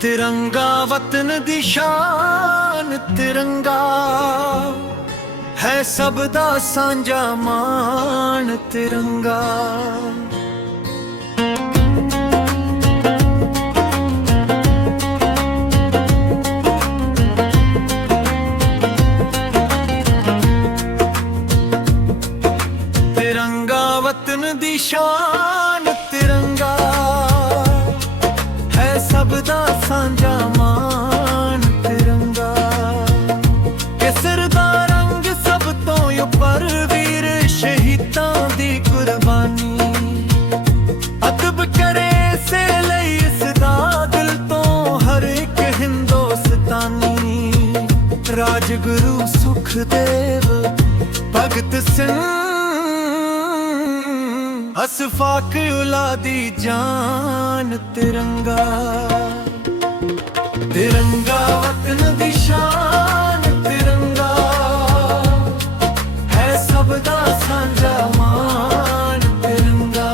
ਤਿਰੰਗਾ ਵਤਨ ਦੀ ਸ਼ਾਨ, ਤਿਰੰਗਾ ਹੈ ਸਭ ਦਾ ਸਾਂਝਾ ਮਾਣ, ਤਿਰੰਗਾ। ਤਿਰੰਗਾ ਵਤਨ ਦੀ ਸ਼ਾਨ, ਤਿਰੰਗਾ ਦਾ ਸਾਂਝਾ ਮਾਨ ਤਿਰੰਗਾ। ਕਿਸਰ ਦਾ ਰੰਗ ਸਭ ਤੋਂ ਉੱਪਰ ਵੀਰ ਸ਼ਹੀਦਾਂ ਦੀ ਕੁਰਬਾਨੀ। ਅਦਬ ਕਰੇ ਸੇ ਲਈ ਇਸ ਦਾ ਦਿਲ ਤੋਂ ਹਰ ਇੱਕ ਹਿੰਦੋਸਤਾਨੀ। ਰਾਜਗੁਰੂ ਸੁਖਦੇਵ, ਭਗਤ ਸਿੰਘ। ਅਸਫਾਕ ਉਲਾਦੀ ਜਾਨ ਤਿਰੰਗਾ। ਤਿਰੰਗਾ ਵਤਨ ਦੀ ਸ਼ਾਨ ਤਿਰੰਗਾ ਹੈ ਸਭ ਦਾ ਸਾਂਝਾ ਮਾਣ ਤਿਰੰਗਾ।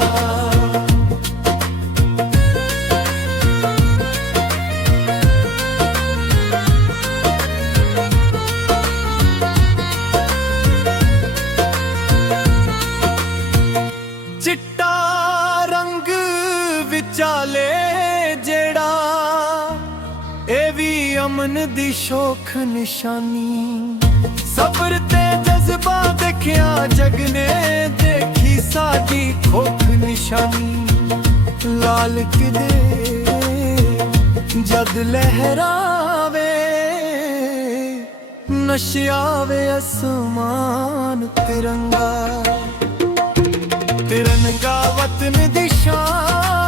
ਚਿੱਟਾ ਰੰਗ ਵੀ ਦੀ ਸ਼ੋਖ ਨਿਸ਼ਾਨੀ। ਸਬਰ ਤੇ ਜਜ਼ਬਾ ਦੇਖਿਆ, ਜਗ ਨੇ ਦੇਖੀ ਸਾਡੀ ਖੋਖ ਨਿਸ਼ਾਨੀ। ਲਾਲ ਕਿਲੇ ਜਦ ਲਹਿਰਾਵੇ ਨਸ਼ਿਆਵੇ ਅਸਮਾਨ ਤਿਰੰਗਾ। ਤਿਰੰਗਾ ਵਤਨ ਦੀ ਸ਼ਾਨ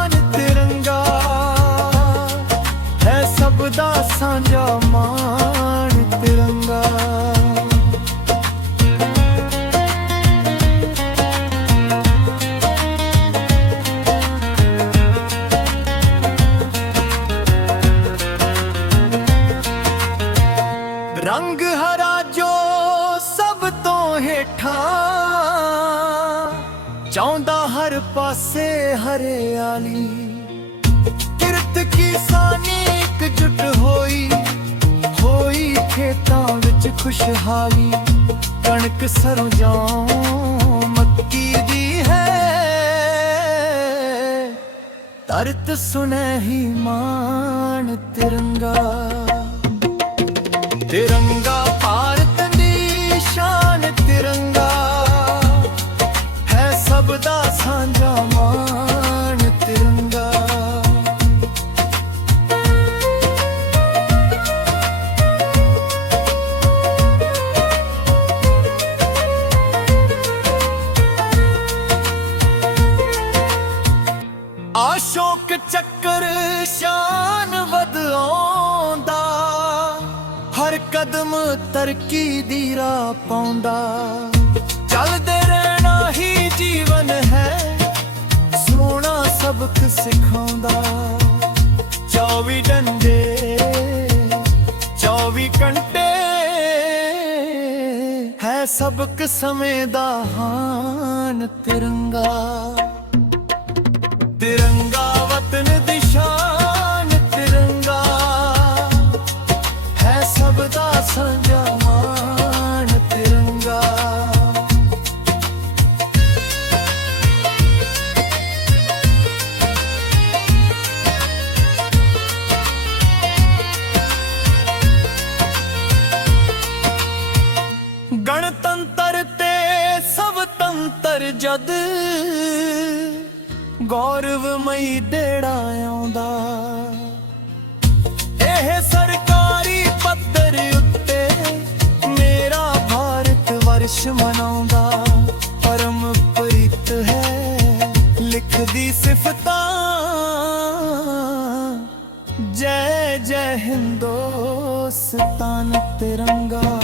ਰੰਗ ਹਰਾ ਜੋ ਸਭ ਤੋਂ ਹੇਠਾਂ। ਚਾਹੁੰਦਾ ਹਰ ਪਾਸੇ ਹਰਿਆਲੀ। ਕਿਰਤ ਕਿਸਾਨੀ ਇਕਜੁੱਟ ਹੋਈ। ਹੋਈ ਖੇਤਾਂ ਵਿੱਚ ਖੁਸ਼ਹਾਲੀ। ਕਣਕ ਸਰੋਂ ਜੌਂ ਮੱਕੀ ਦੀ ਹੈ। ਤਰਤ ਸੁਣੈ ਹੀ ਮਾਣ ਤਿਰੰਗਾ। ਤਿਰੰਗਾ ਭਾਰਤ ਦੀ ਸ਼ਾਨ ਤਿਰੰਗਾ। ਹੈ ਸਭ ਦਾ ਸਾਂਝਾ ਮਾਣ ਤਿਰੰਗਾ। ਆਸ਼ੋਕ ਚੱਕ ਕਦਮ ਤਰੱਕੀ ਦੀ ਰਾਹ ਪਾਉਂਦਾ। ਚੱਲਦੇ ਰਹਿਣਾ ਹੀ ਜੀਵਨ ਹੈ, ਸੋਹਣਾ ਸਬਕ ਸਿਖਾਉਂਦਾ। 24 ਡੰਡੇ 24 ਘੰਟੇ ਹੈ ਸਬਕ ਸਮੇਂ ਦਾ ਹਾਨ ਤਿਰੰਗਾ। ਤਿਰੰਗਾ ਜਦ ਗੌਰਵਮਈ ਡੇੜਾ ਆਉਂਦਾ। ਇਹ ਸਰਕਾਰੀ ਪੱਧਰ ਉੱਤੇ ਮੇਰਾ ਭਾਰਤ ਵਰਸ਼ ਮਨਾਉਂਦਾ। ਪਰਮ ਪ੍ਰੀਤ ਹੈ, ਲਿਖਦੀ ਸਿਫਤਾਂ। ਜੈ ਜੈ ਹਿੰਦੁਸਤਾਨ ਤਿਰੰਗਾ।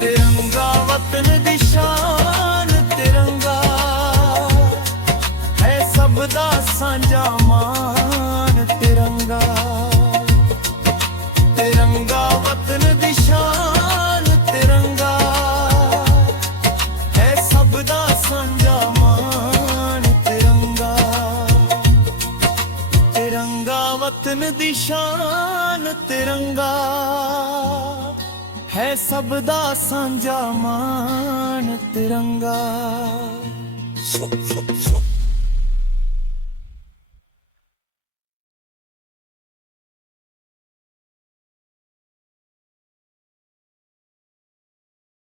ਤਿਰੰਗਾ ਵਤਨ ਦੀ ਸ਼ਾਨ, ਤਿਰੰਗਾ ਹੈ ਦਾ ਸਾਂਝਾ ਮਾਣ ਤਿਰੰਗਾ। ਤਿਰੰਗਾ ਵਤਨ ਦੀ ਸ਼ਾਨ ਤਿਰੰਗਾ। ਹੈ ਸਭ ਦਾ ਸਾਂਝਾ ਮਾਨ ਤਿਰੰਗਾ। ਤਿਰੰਗਾ ਵਤਨ ਦੀ ਸ਼ਾਨ ਤਿਰੰਗਾ। ਹੈ ਸਭ ਦਾ ਸਾਂਝਾ ਮਾਨ ਤਿਰੰਗਾ।